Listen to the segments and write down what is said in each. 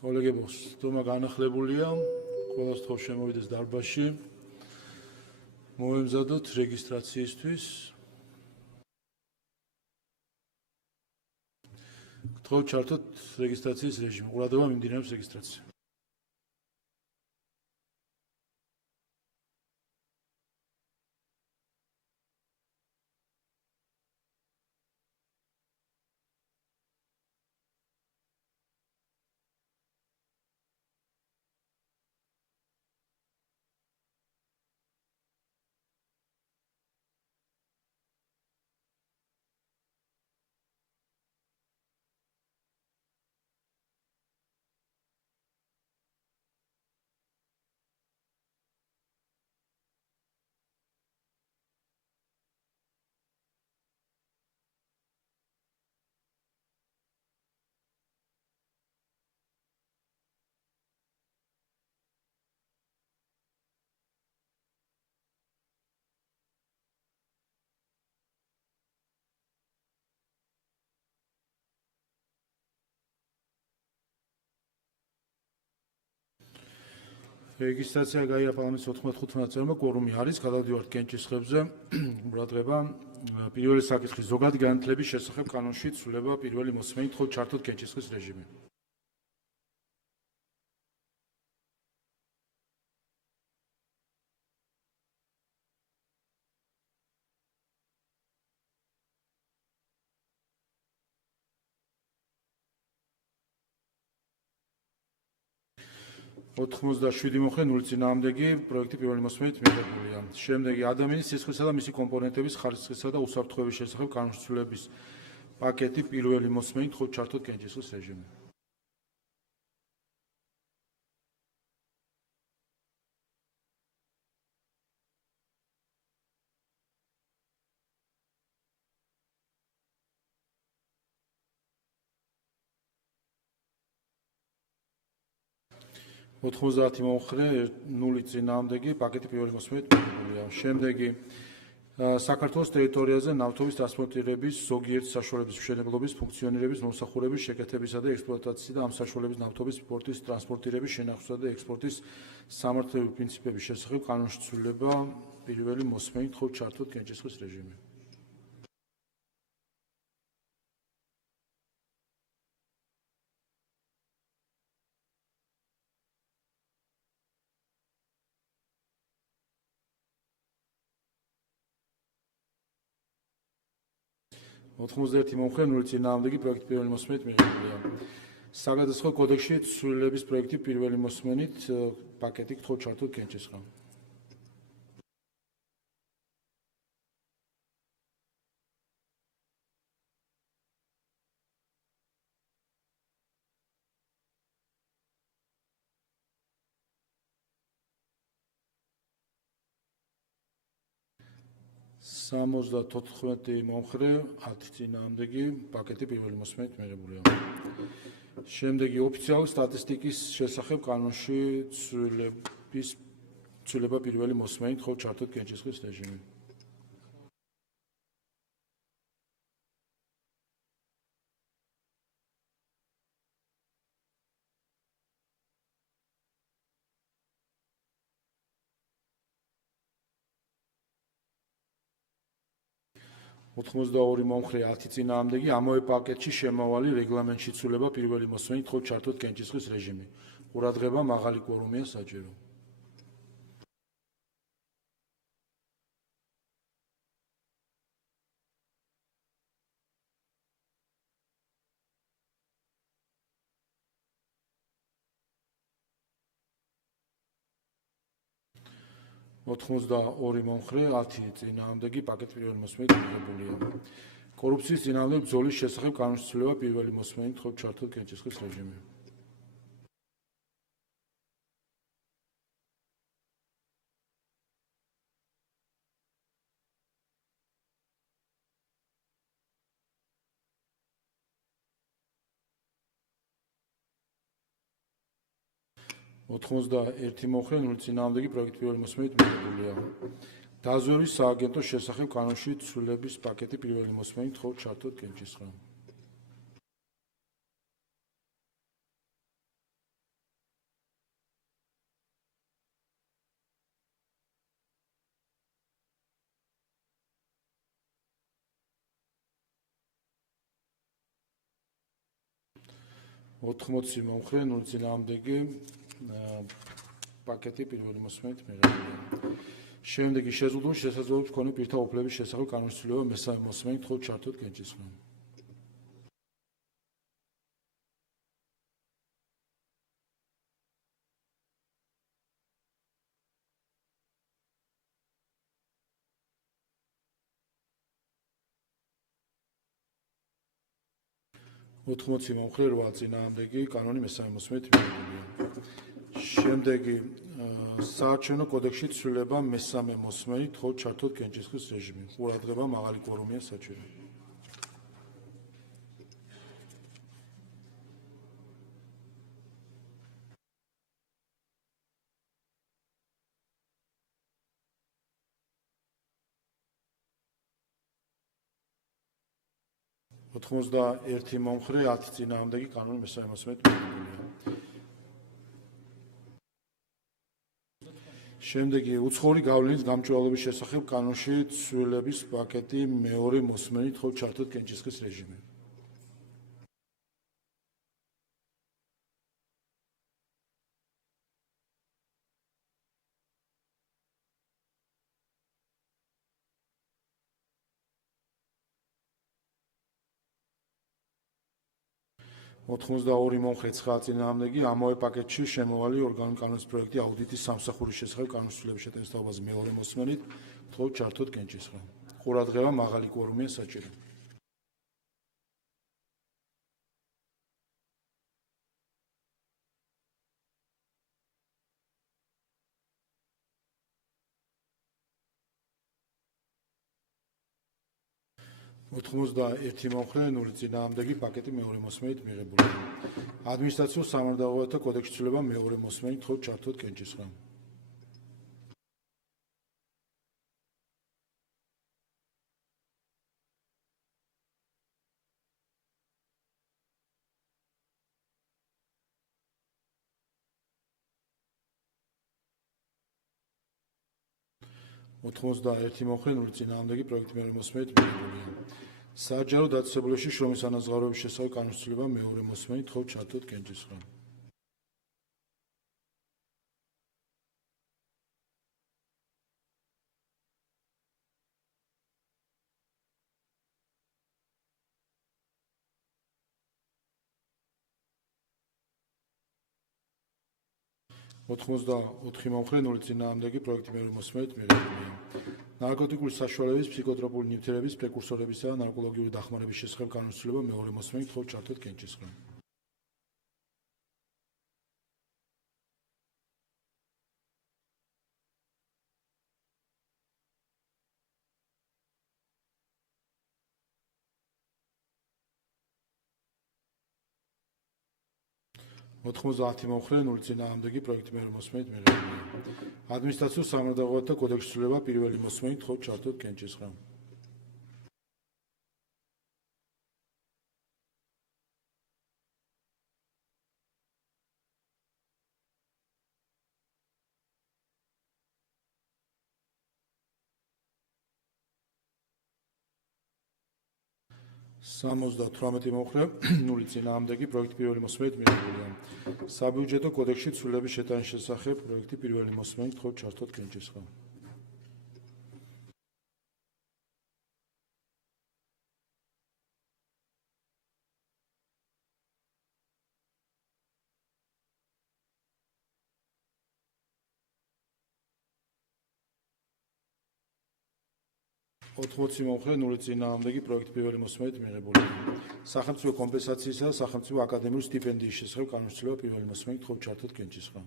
კოლეგებოს, თომა განახლებულია, ყველას თხოვს შემოვიდეს დარბაზში. მოემზადოთ რეგისტრაციისთვის. გთხოვთ ჩართოთ რეგისტრაციის რეჟიმი. ყურადღება მიმდინარეობს რეგისტრაცია. რეგისტრაცია გაიარა პარლამენტის 95 წელმა, კვორუმი არის, გადავდივართ კენჭისყრებზე. ყურადღება, პირველი საკითხი ზოგადი განათლების შესახებ კანონში ცვლილება პირველი მოსმენით, ხო ჩართოთ კენჭისყრის რეჟიმი. ოთხმოცდაშვიდი მომხრე, 0 წინააღმდეგი, პროექტი პირველი მოსმენით მიღებულია. შემდეგი, ადამიანის სისხლისა და მისი კომპონენტების ხარისხისა და უსაფრთხოების შესახებ კანონში ცვლილების პაკეტი პირველი მოსმენით, ხო ჩართოთ კენჭისყრის რეჟიმი. ოთხმოცდაათი მომხრე, 0 წინააღმდეგი, პაკეტი პირველი მოსმენით მიღებულია. შემდეგი, საქართველოს ტერიტორიაზე ნავთობის ტრანსპორტირების ზოგიერთი საშუალების მშენებლობის, ფუნქციონირების, მომსახურების, შეკეთებისა და ექსპლუატაციის და ამ საშუალების ნავთობის სპორტის ტრანსპორტირების, შენახვისა და ექსპორტის სამართლებრივი პრინციპების შესახებ კანონში ცვლილება პირველი მოსმენით, ხო ჩართოთ კენჭისყრის რეჟიმი. ოთხმოცდაერთი მომხრე, 0 წინააღმდეგი, პროექტი პირველი მოსმენით მიღებულია. საგადასახადო კოდექსში ცვლილების პროექტი პირველი მოსმენით, პაკეტი გთხოვთ ჩართოთ კენჭისყრა. სამოცდათოთხმეტი მომხრე, 10 წინააღმდეგი, პაკეტი პირველი მოსმენით მიღებულია. შემდეგი, ოფიციალური სტატისტიკის შესახებ კანონში ცვლილება პირველი მოსმენით, ხო ჩართოთ კენჭისყრის რეჟიმი. ოთხმოცდაორი მომხრე, 10 წინააღმდეგი, ამავე პაკეტში შემავალი რეგლამენტში ცვლილება პირველი მოსმენით, ხო ჩართოთ კენჭისყრის რეჟიმი. ყურადღება, მაღალი კვორუმია საჭირო. ოთხმოცდაორი მომხრე, 10 წინააღმდეგი, პაკეტი პირველი მოსმენით მიღებულია. კორუფციის წინააღმდეგ ბრძოლის შესახებ კანონში ცვლილება პირველი მოსმენით, ხო ჩართოთ კენჭისყრის რეჟიმი. ოთხმოცდაერთი მომხრე, 0 წინააღმდეგი, პროექტი პირველი მოსმენით მიღებულია. დაზვერვის სააგენტოს შესახებ კანონში ცვლილების პაკეტი პირველი მოსმენით, ხო ჩართოთ კენჭისყრა. 80 მომხრე 0 წინააღმდეგი პაკეტი პირველი მოსმენით მიღებულია. შემდეგი შეზღუდული შესაძლებლობის მქონე პირთა უფლების შესახებ განმსწრება მესამე მოსმენით მხოლოდ ჩართოთ კენჭისყრა. ოთხმოცი მომხრე 8 წინააღმდეგი კანონი მესამე მოსმენით მიღებულია. შემდეგი საარჩევნო კოდექსში ცვლილება მესამე მოსმენით მხოლოდ ჩართოთ კენჭისყრის რეჟიმი. ყურადღება მაღალი კვორუმია საჭირო. ოთხმოცდაერთი მომხრე 10 წინააღმდეგი კანონი მესამე მოსმენით მიღებულია. შემდეგი უცხოური გავლენის გამჭვირვალობის შესახებ კანონში ცვლილების პაკეტი მეორე მოსმენით მხოლოდ ჩართოთ კენჭისყრის რეჟიმი. ოთხმოცდაორი მომხრე 9 წინააღმდეგი ამავე პაკეტში შემოვალი ორგანული კანონის პროექტი აუდიტის სამსახურის შესახებ კანონის ცვლილების შეტანისთაობაზე მეორე მოსმენით მხოლოდ ჩართოთ კენჭისყრა. ყურადღება მაღალი კვორუმია საჭირო. ოთხმოცდაერთი მომხრე 0 წინააღმდეგი პაკეტი მეორე მოსმენით მიღებულია. ადმინისტრაციულ სამართალდამცავთა კოდექსში ცვლილება მეორე მოსმენით მხოლოდ ჩართოთ კენჭისყრა. ოთხმოცდაერთი მომხრე 0 წინააღმდეგი პროექტი მეორე მოსმენით მიღებულია. საჯარო დაწესებულებაში შრომის ანაზღაურების შესახებ კანონის ცვლილება მეორე მოსმენით მხოლოდ ჩართოთ კენჭისყრა. ოთხმოცდაოთხი მომხრე 0 წინააღმდეგი პროექტი მეორე მოსმენით მიღებულია. ნარკოტიკული საშუალებების, ფსიქოტროპული ნივთიერების, პრეკურსორებისა და ნარკოლოგიური დახმარების შესახებ კანონის ცვლილება მეორე მოსმენით მხოლოდ ჩართოთ კენჭისყრა. ოთხმოცდაათი მომხრე 0 წინააღმდეგი პროექტი მეორე მოსმენით მიღებულია. ადმინისტრაციულ სამართალდამცავთა კოდექსში ცვლილება პირველი მოსმენით მხოლოდ ჩართოთ კენჭისყრა. სამოცდათვრამეტი მომხრე 0 წინააღმდეგი პროექტი პირველი მოსმენით მიღებულია. საბიუჯეტო კოდექსში ცვლილების შეტანის შესახებ პროექტი პირველი მოსმენით მხოლოდ ჩართოთ კენჭისყრა. ოთხმოცი მომხრე 0 წინააღმდეგი პროექტი პირველი მოსმენით მიღებულია. სახელმწიფო კომპენსაციისა და სახელმწიფო აკადემიური სტიპენდიის შესახებ კანონის ცვლილება პირველი მოსმენით მხოლოდ ჩართოთ კენჭისყრა.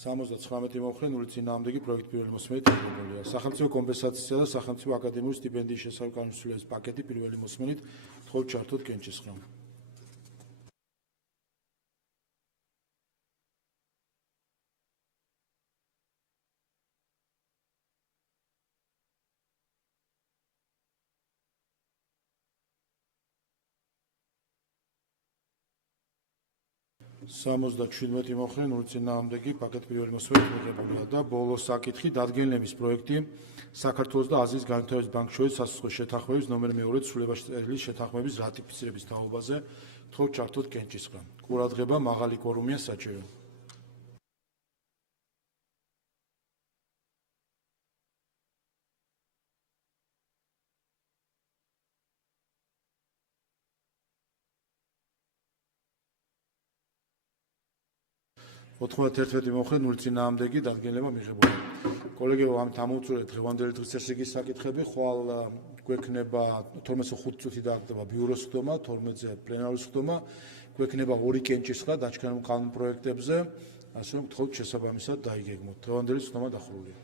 სამოცდაცხრამეტი მომხრე 0 წინააღმდეგი პროექტი პირველი მოსმენით მიღებულია. სახელმწიფო კომპენსაციისა და სახელმწიფო აკადემიური სტიპენდიის შესახებ კანონის ცვლილების პაკეტი პირველი მოსმენით მხოლოდ ჩართოთ კენჭისყრა. 77 მოხრე, 0 წინააღმდეგი, პაკეტი პირველი მოსვლით მიღებულია და ბოლოს საკითხი დადგენილების პროექტი საქართველოს და აზიის განვითარების ბანკის შორის სასახლე შეთანხმების ნომერ მეორე ცვლილებაში წერილი შეთანხმების რატიფიცირების თაობაზე თხოვთ ჩართოთ კენჭისყრა. ყურადღება, მაღალი კვორუმია საჭირო. ოთხმოცდაერთმეტი მოხრე, 0 წინააღმდეგი, დადგენილება მიღებული. კოლეგებო, ამით ამოვწურეთ დღევანდელი დღის წესრიგის საკითხები, ხვალ გვექნება 12:05 წუთი დააგდება ბიუროს ხდომა, 12-ზე პლენარის ხდომა, გვექნება 2 კენჭისყრა დაჩქარებულ კანონ პროექტებზე, ასე რომ გთხოვთ შესაბამისად დაიგეგმოთ. დღევანდელი ხდომა დახურულია.